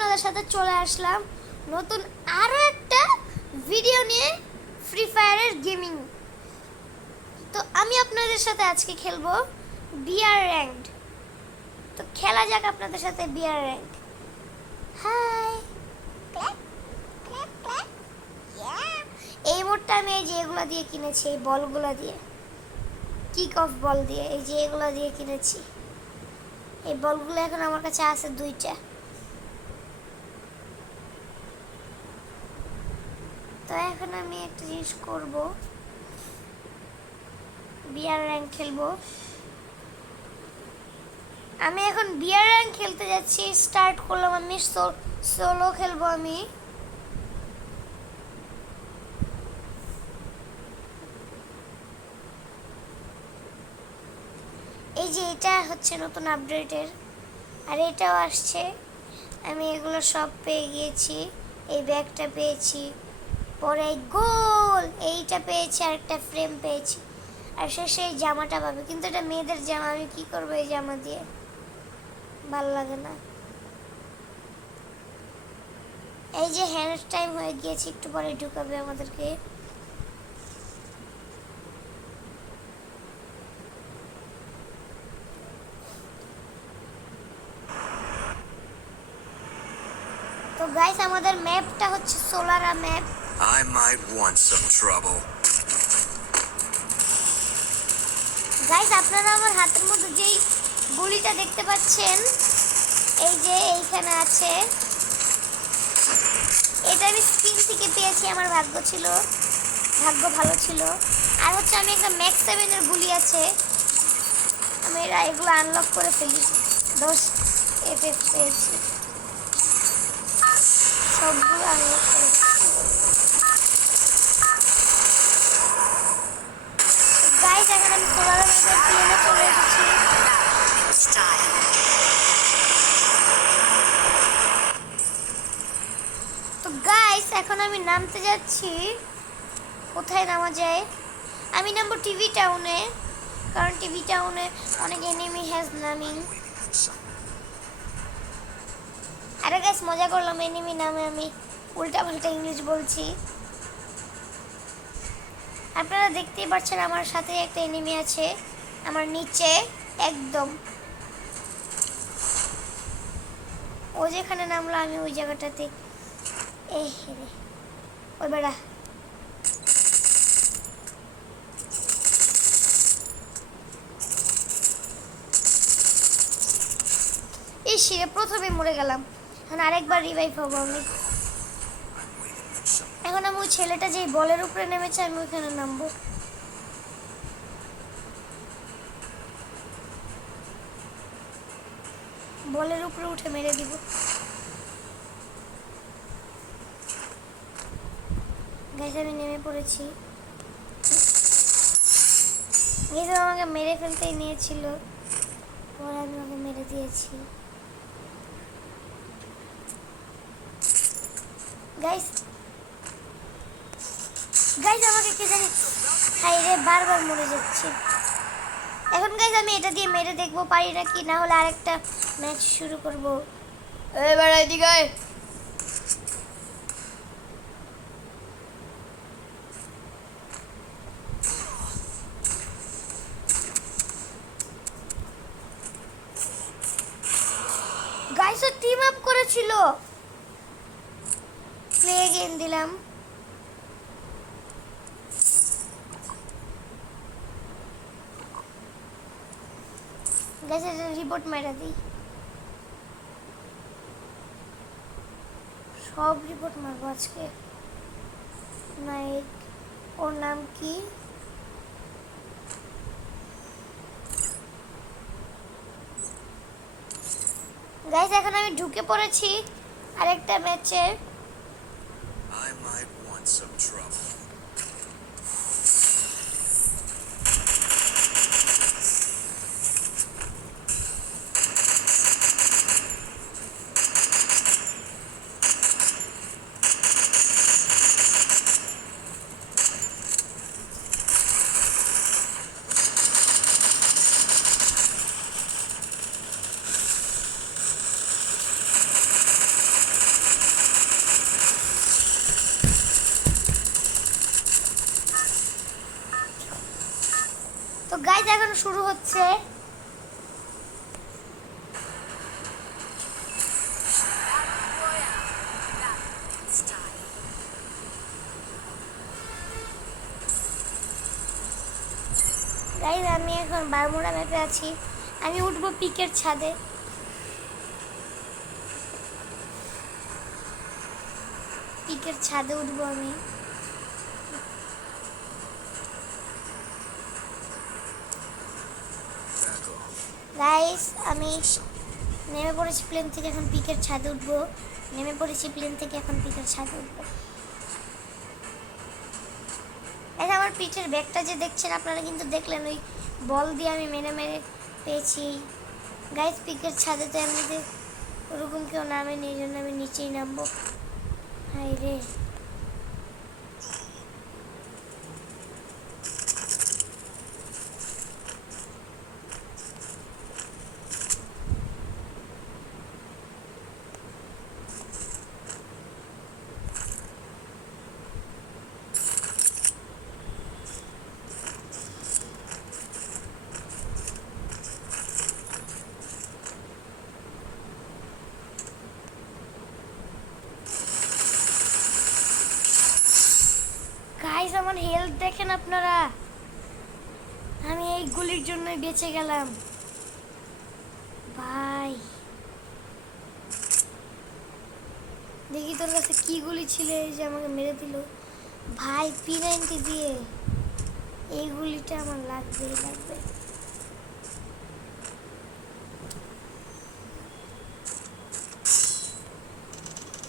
আপনাদের সাথে চলে আসলাম নতুন আরো একটা ভিডিও নিয়ে ফ্রি ফায়ারের গেমিং। তো আমি আপনাদের সাথে আজকে খেলবো বিআর র্যাঙ্কড। তো খেলা যাক আপনাদের সাথে বিআর র্যাঙ্ক। হাই, এই মোডটা আমি এই যে এগুলো দিয়ে কিনেছি, এই বলগুলো দিয়ে, কিক অফ বল দিয়ে, এই যে এগুলো দিয়ে কিনেছি। এই বলগুলো এখন আমার কাছে আছে 2টা। তো এখন আমি একটা জিনিস করব, বিআর র্যাঙ্ক খেলবো। আমি এখন বিআর র্যাঙ্ক খেলতে যাচ্ছি, স্টার্ট করলাম। আমি সোলো খেলবো। আমি এই যে এটা হচ্ছে নতুন আপডেটের, আর এটাও আসছে। আমি এগুলো সব পেয়ে গিয়েছি। এই ব্যাগটা পেয়েছি, পরে গোল এইটা পেয়েছি, আর একটা ফ্রেম পেয়েছি, আর শেষে এই জামাটা পাবে। কিন্তু এটা মেয়েদের জামা, আমি কি করবো এই জামা দিয়ে, ভালো লাগে না। এই যে হ্যান্ড টাইম হয়ে গিয়েছে, একটু পরে ঢুকাবে আমাদেরকে। তো গাইস, আমাদের ম্যাপটা হচ্ছে Solara map. I might want some trouble. Guys, আপনারা আমার হাতের মধ্যে যেই গুলিটা দেখতে পাচ্ছেন, এই যে এইখানে আছে, এটা আমি স্পিন থেকে পেয়েছি। আমার ভাগ্য ভালো ছিল। আর হচ্ছে আমি একটা ম্যাক্স 7-এর গুলি আছে, আমি এগুলো আনলক করে ফেলি। 10 এফএফ পেয়েছি, সবগুলো আনলক করে। গাইস, এখন আমি সোলার ম্যাপের প্লেনে চলে এসেছি। তো গাইস, এখন আমি নামতে যাচ্ছি। কোথায় নামা যায়? আমি নামবো টিভি টাউনে, কারণ টিভি টাউনে অনেক এনিমি হ্যাজ নামিং। আরে গাইস, মজা করলাম, এনিমি নামে আমি উল্টা পাল্টা ইংলিশ বলছি। আপনারা দেখতেই পাচ্ছেন আমার সাথে একটা এনিমি আছে, আমার নিচে একদম। ও যেখানে নামলো আমি ওই জায়গাটাতে। এই রে, ওই বেড়া। এই শিরে প্রথমে মরে গেলাম, এখন আরেকবার রিভাইভ হবো আমি। এখন আমি ওই ছেলেটা যে বলের উপরে নেমেছে, আমি ওইখানে নামবো। বলের উপরে উঠে মেরে দিব। গাইস, আমি নেমে পড়েছি। গাইস, আমাকে মেরে ফেলতেই নিয়েছিল, পরে আমি ওকে মেরে দিয়েছি। গাইস, আমাকে কে জানি, হাই রে, বারবার মরে যাচ্ছে। এখন গাইস, আমি এটা দিয়ে মেরে দেখবো পারি নাকি, না হলে আরেকটা ম্যাচ শুরু করবো। এবার এদিকে গাইস, টিম আপ করেছিল। প্লে গেম দিলাম। গাইস, এটা রিপোর্ট মেরে দিই, সব রিপোর্ট মারবো আজকে। নাইক, ওর নাম কি? গাইস, এখন আমি ঢুকে পড়েছি আরেকটা ম্যাচে। I might want some trouble. উড়ানো শুরু হচ্ছে। গাইস আমি এখন বারমুডা ম্যাপে আছি। আমি উঠবো পিকের ছাদে। পিকের ছাদে উঠবো আমি। গাইস আমি নেমে পড়েছি প্লেন থেকে, এখন পিকের ছাদে উঠবো। নেমে পড়েছি প্লেন থেকে, এখন পিকের ছাদে উঠবো। এই আমার পিঠের ব্যাগটা যে দেখছেন আপনারা, কিন্তু দেখলেন ওই বল দিয়ে আমি মেরে মেরে পেয়েছি। গাইস পিকের ছাদে তো এমনিতে ওরকম কেউ নামেনি, এই জন্য আমি নিচেই নামবো। হাই রে, গাইস আমার হেলথ দেখেন আপনারা। আমি এই গুলির জন্যই বেঁচে গেলাম ভাই। দেখি তোর কাছে কি গুলি ছিল, এই যে আমাকে মেরে দিল ভাই P90 দিয়ে। এই গুলিটা আমার লাগবেই লাগবে।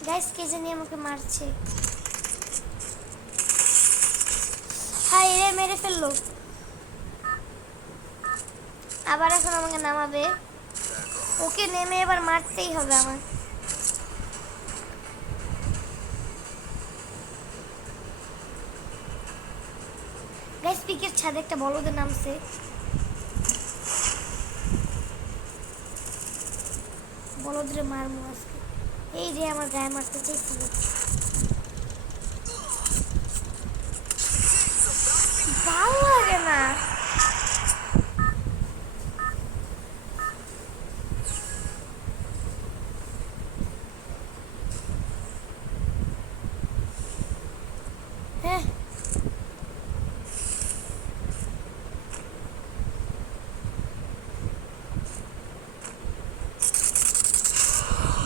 গাইস কে জানি আমাকে মারছে। হাই রে, মেরে ফেললো। আবার এখন আমাকে নামাবে। ওকে নেমে এবার মারতেই হবে আমার। গাইস পিকের ছাদে একটা বলদের নামছে। বলদরে মারমু আজকে। এই রে আমার গায়ে মারতে চাইছিল। ভালো লাগে না। হ্যাঁ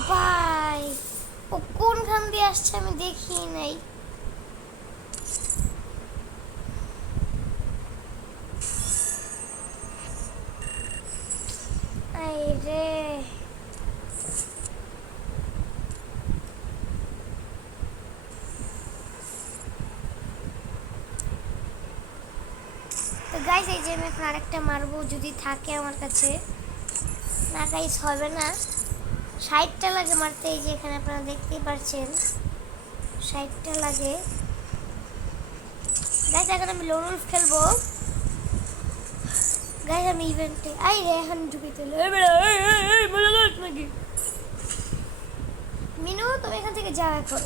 ভাই, ও কোনখান দিয়ে আসছে আমি দেখি নাই। আই রে, তো গাইস এই যে আমি এখন আরেকটা মারবো যদি থাকে আমার কাছে। না গাইস হবে না, 60টা লাগে মারতে। এই যে এখানে আপনারা দেখতেই পাচ্ছেন 60টা লাগে। গাইস এখন আমি লোন উলফ খেলবো। গাইস আমি ইভেন্টে আই রে, এখন ঢুকে চলে নাকি। মিনু তুমি এখান থেকে যাও এখন।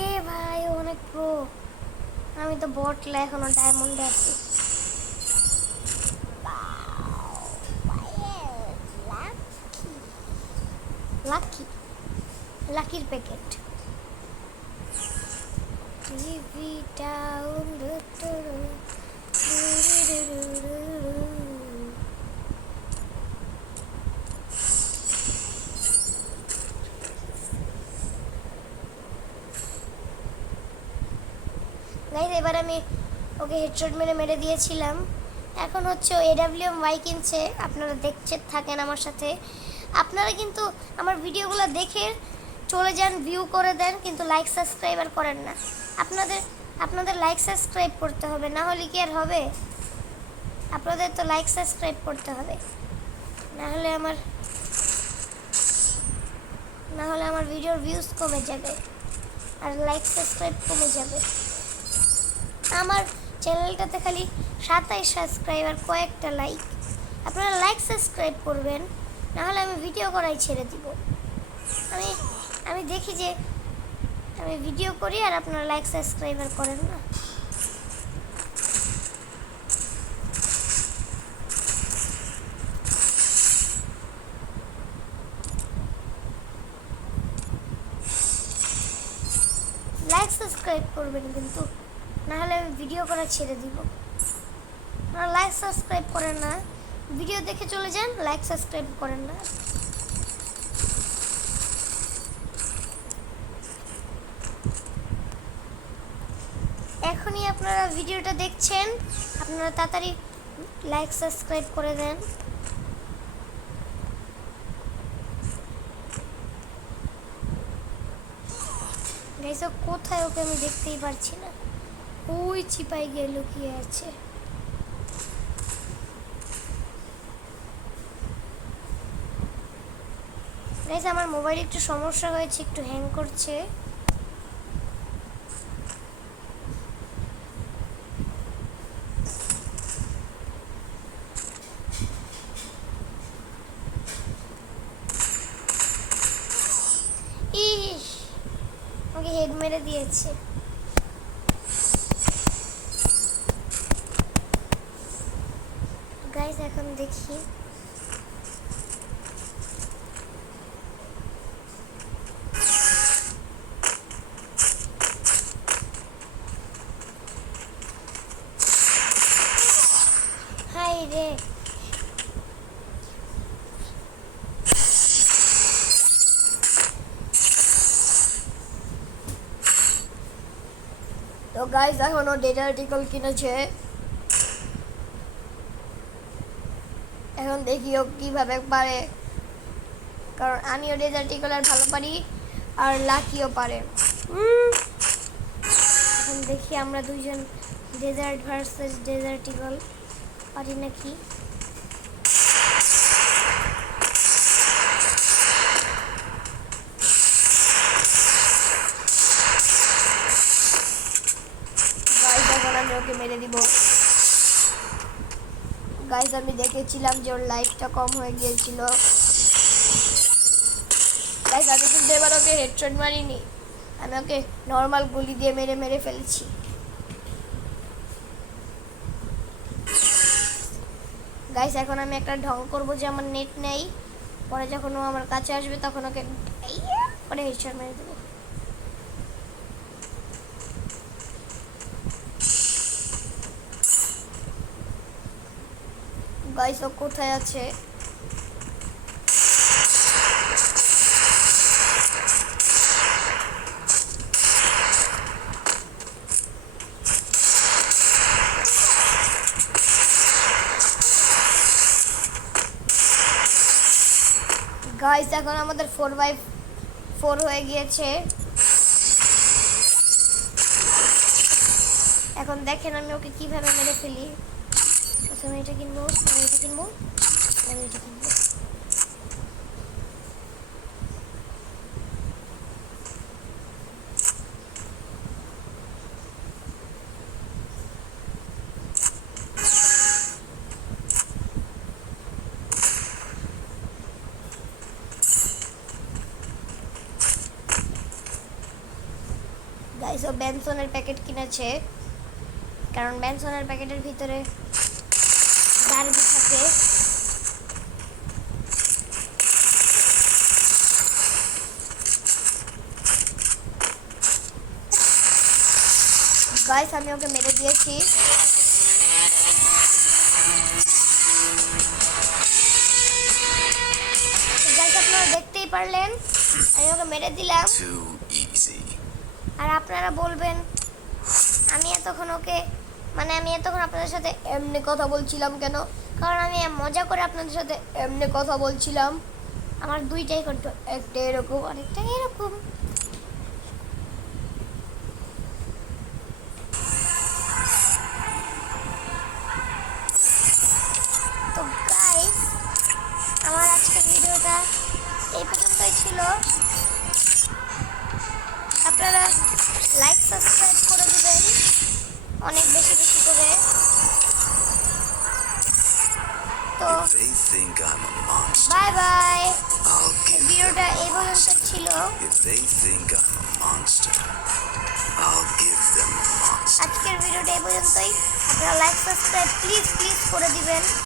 এ ভাই অনেক প্রো। আমি তো বটলা এখনো ডায়মন্ডে আছি। লাকি, লাকির প্যাকেট। TV down. গাইস এবার আমি ওকে হেডশট মেরে মেরে দিয়েছিলাম। এখন হচ্ছে AWM-Y কিনছে। আপনারা দেখতে থাকেন আমার সাথে। আপনারা কিন্তু আমার ভিডিওগুলো দেখে চলে যান, ভিউ করে দেন, কিন্তু লাইক সাবস্ক্রাইব আর করেন না। আপনাদের লাইক সাবস্ক্রাইব করতে হবে, না হলে কি আর হবে? আপনাদের তো লাইক সাবস্ক্রাইব করতে হবে, না হলে আমার না হলে আমার ভিডিওর ভিউজ কমে যাবে আর লাইক সাবস্ক্রাইব কমে যাবে। আমার চ্যানেলটাতে খালি 27 সাবস্ক্রাইবার, কয়েকটা লাইক। আপনারা লাইক সাবস্ক্রাইব করবেন, না হলে আমি ভিডিও করাই ছেড়ে দিব। আমি দেখি যে আমি ভিডিও করি আর আপনারা লাইক সাবস্ক্রাইবার করেন না। লাইক সাবস্ক্রাইব করবেন কিন্তু, না হলে আমি ভিডিও করা ছেড়ে দিব। আপনারা লাইক সাবস্ক্রাইব করেন না, ভিডিও দেখে চলে যান, লাইক সাবস্ক্রাইব করেন না। এখনই আপনারা ভিডিওটা দেখছেন, আপনারা তাড়াতাড়ি লাইক সাবস্ক্রাইব করে দেন। গাইস, কোথায় ওকে আমি দেখতেই পারছি না, ওই চিপাই গিয়ে লুকিয়ে আছে। গাইস, আমার মোবাইলে একটু সমস্যা হয়েছে, একটু হ্যাং করছে। ইস, আমাকে হেড মেরে দিয়েছে। গাইস, এখন দেখি হাই রে। তো গাইস, এখনো ডেটা আর্টিকেল কিনেছে। এখন দেখি ও কিভাবে পারে, কারণ আমিও ডেটা আর্টিকেল আর ভালো পারি আর লাকিও পারে। এখন দেখি আমরা দুইজন ডেজার্ট ভার্সেস ডেজার্ট ইগল পারি নাকি। গাইস, এখন আমি ওকে মেরে দিব। গাইস, আমি দেখেছিলাম যে ওর লাইফটা কম হয়ে গিয়েছিল। গাইস, আমি কিন্তু এবার ওকে হেডশট মারিনি, আমি ওকে নর্মাল গুলি দিয়ে মেরে মেরে ফেলেছি। গাইস, এখন আমি একটা ঢং করবো যে আমার নেট নেই, পরে যখন ও আমার কাছে আসবে তখন ওকে পরে হেডশট মেরে দেবো। গাইস, ও কোথায় আছে? গাইস, এখন আমাদের 4x4 হয়ে গিয়েছে। এখন দেখেন আমি ওকে কিভাবে মেরে ফেলি। প্রথমে এটা কিনবো, আমি এটা কিনবো, আমি এটা কিনবো। গাইস, ও বেনসনের প্যাকেট কিনেছে, কারণ বেনসনের প্যাকেটের ভিতরে গার্বি থাকে। গাইস, আমি ওকে মেরে দিয়েছি। গাইস, আপনারা দেখতেই পারলেন আমি ওকে মেরে দিলাম। Too easy. আর আপনারা বলবেন আমি এতক্ষণ আপনাদের সাথে এমনি কথা বলছিলাম কেন? কারণ আমি মজা করে আপনাদের সাথে এমনি কথা বলছিলাম। আমার দুইটাই করতো, একটা এরকম আরেকটা এরকম। তো গাইস, আমার আজকের ভিডিওটা এই পর্যন্তই ছিল। লাইক সাবস্ক্রাইব করে দিবেন অনেক বেশি বেশি করে। তো If they think I'm a monster, bye bye. I'll give them ভিডিওটা a এই পর্যন্ত monster. ছিল। If they think I'm a monster, I'll give them a monster. আজকের ভিডিওটা এই পর্যন্তই। আপনারা লাইক সাবস্ক্রাইব প্লিজ প্লিজ করে দিবেন।